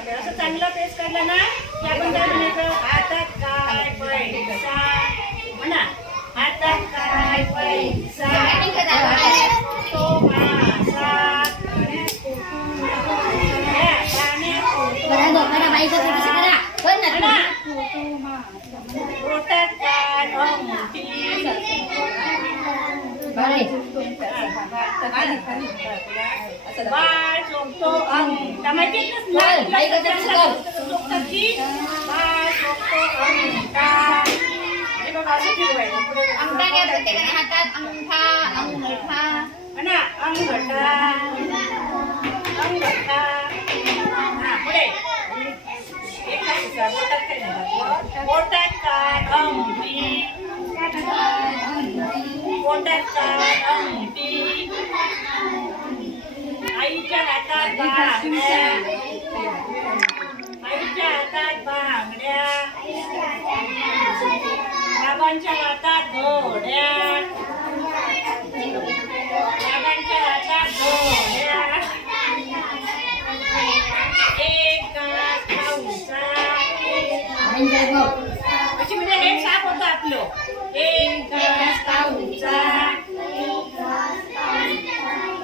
असं चांगलं प्रेस करलं ना की आपण काय म्हणायचं, हातात काय पैसा म्हणा, हातात काय पैसा तो मासा पोटात काय अंगठी बाळ चोखतो अंगठा माहिती बाळ चोखतो अंगठा हे बघा असं फिरवायचं पुढे हातात अंगठा अंगठा ना अंगठा अंगठा हा पुढे एक पोटात काय पोटात काय अंगठी पोटात काय अंगठी आईच्या हातात बांगड्या आईच्या हातात बांगड्या बाबांच्या हातात घोड्या बाबांच्या हातात घोड्या एक घास खाऊचा अशी म्हणजे हे साप होतं आपलं एक घास खाऊचा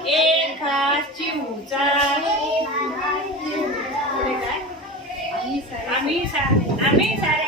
एक घास चिवचा आम्ही सारे